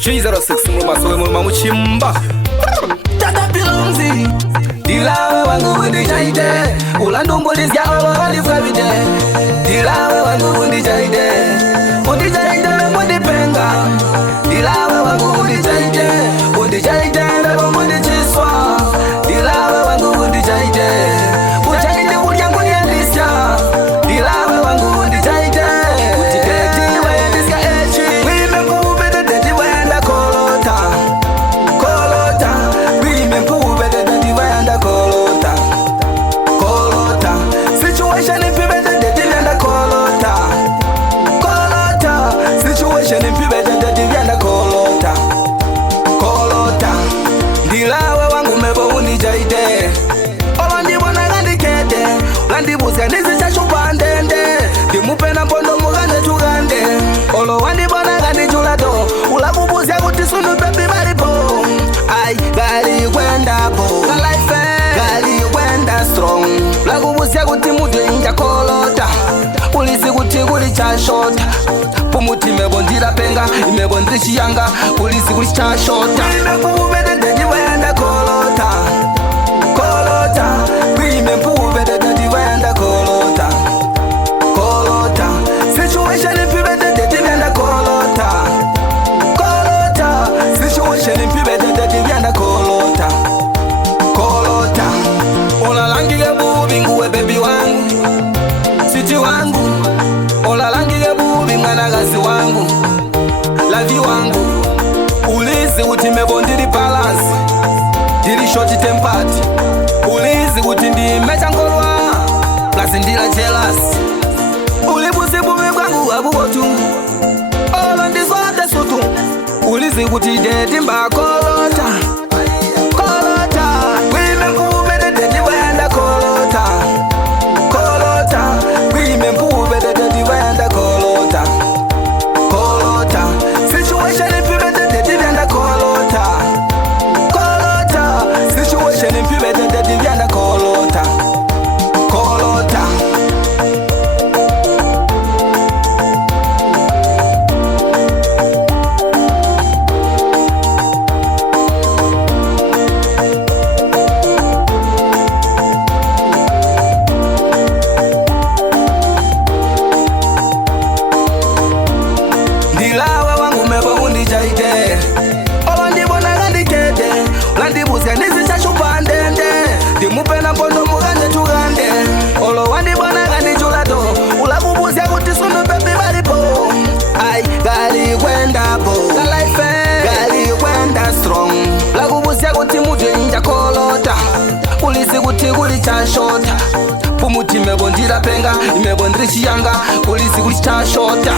G-06 mulumasokwe mulumamuchimba Tata pilonzi Dilawe wangu undijaide Ulandumbulizya olo walifwebide Dilawe wangu undijaide Undijaide mebo ndipenga Dilawe wangu undijaide Undijaide mebo mundichiswa Dilawe wangu undijaide Ujaide ulyangu niendisya Dilawe wangu undijaide Utideti wendisya echi Wime mpubede dedi wenda Kkolota Kkolota Wime mpubede dedi wenda Kkolota Kkolota Situation impibede dedi wenda Kkolota Kkolota Situation impibede dedi wenda Kkolota Kkolota Dilawe wangu mebo undijaide Olo ndibona ngandikete Ulandibuze ndizichashupa ndende Ndimupena mpondo mugane tugande Olo wandibona ngandijulato Ulabubuze kuti sunu baby maripo Ay, gali wenda bo Gali wenda strong Ulabubuze kuti mudu inja Kkolota Ulisi kuti kuli chashota Pumuti mebo ndirapenga Imebo ndirichiyanga Ulisi kuli chashota Imebubede dedi wenda Kkolota Kkolota Wime mpubede dedi wenda Kkolota Kkolota Situation impibede dedi wenda Kkolota Kkolota Situation impibede dedi wenda Kkolota Kkolota Olalangiye bubi nguwe baby wangu Siti wangu Olalangiye bubi mwanagazi wangu Lavi wangu Ulizi uti mebo ndiri balance Diri shoti tempati Ulizi kuti ndimecha ngolwa Ngasi ndira jealous Ulibuzi bumi kwangu abubotu Olo ndizote sutu Ulizi kuti dedi mba Kkolota Kkolota Wime mpubede dedi wenda Kkolota Kkolota Wime mpubede dedi wenda Kkolota Kkolota Situation impibede dedi wenda Kkolota Kkolota Situation impibede dedi wenda Kkolota Kkolota Dilawe wangu mebo undijaide Olo ndibona ngandikete Ulandibuze ndizichashupa ndende Ndimupena mpondo mugane tugande Olo wandibona ngandijulato Ulabubuze kuti sunu baby maripo Ay, gali wenda bo Gali wenda strong Ulabubuze kuti mudu inja Kkolota Ulisi kuti kuli chashota Pumuti mebo ndirapenga Imebo ndirichiyanga Ulisi kuli chashota